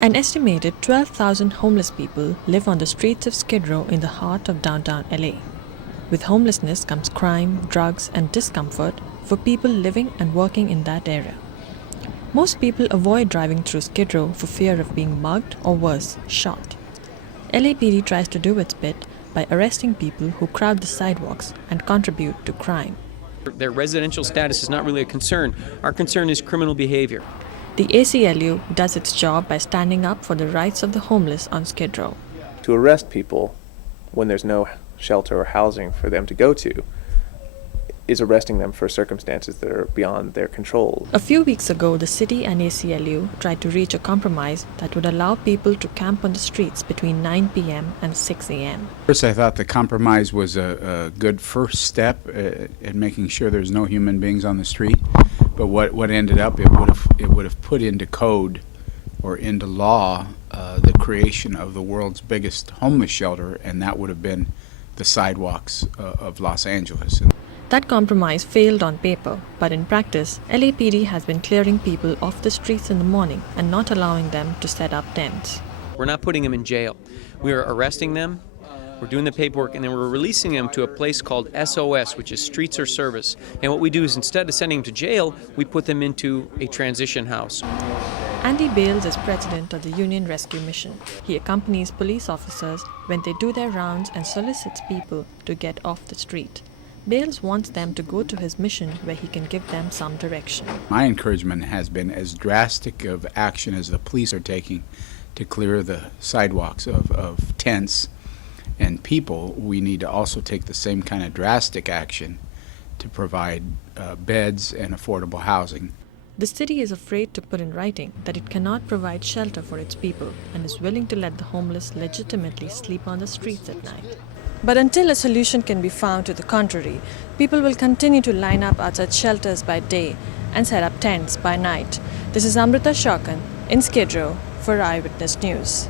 An estimated 12,000 homeless people live on the streets of Skid Row in the heart of downtown LA. With homelessness comes crime, drugs, and discomfort for people living and working in that area. Most people avoid driving through Skid Row for fear of being mugged or worse, shot. LAPD tries to do its bit by arresting people who crowd the sidewalks and contribute to crime. Their residential status is not really a concern. Our concern is criminal behavior. The ACLU does its job by standing up for the rights of the homeless on Skid Row. To arrest people when there's no shelter or housing for them to go to is arresting them for circumstances that are beyond their control. A few weeks ago, the city and ACLU tried to reach a compromise that would allow people to camp on the streets between 9 p.m. and 6 a.m. First, I thought the compromise was a good first step in making sure there's no human beings on the street. But what ended up, it would have put into code or into law the creation of the world's biggest homeless shelter, and that would have been the sidewalks of Los Angeles. That compromise failed on paper, but in practice, LAPD has been clearing people off the streets in the morning and not allowing them to set up tents. We're not putting them in jail. We are arresting them, we're doing the paperwork, and then we're releasing them to a place called SOS, which is Streets or Service. And what we do is, instead of sending them to jail, we put them into a transition house. Andy Bales is president of the Union Rescue Mission. He accompanies police officers when they do their rounds and solicits people to get off the street. Bales wants them to go to his mission where he can give them some direction. My encouragement has been as drastic of action as the police are taking to clear the sidewalks of tents and people. We need to also take the same kind of drastic action to provide beds and affordable housing. The city is afraid to put in writing that it cannot provide shelter for its people and is willing to let the homeless legitimately sleep on the streets at night. But until a solution can be found to the contrary, people will continue to line up outside shelters by day and set up tents by night. This is Amrita Shaukan in Skid Row for Eyewitness News.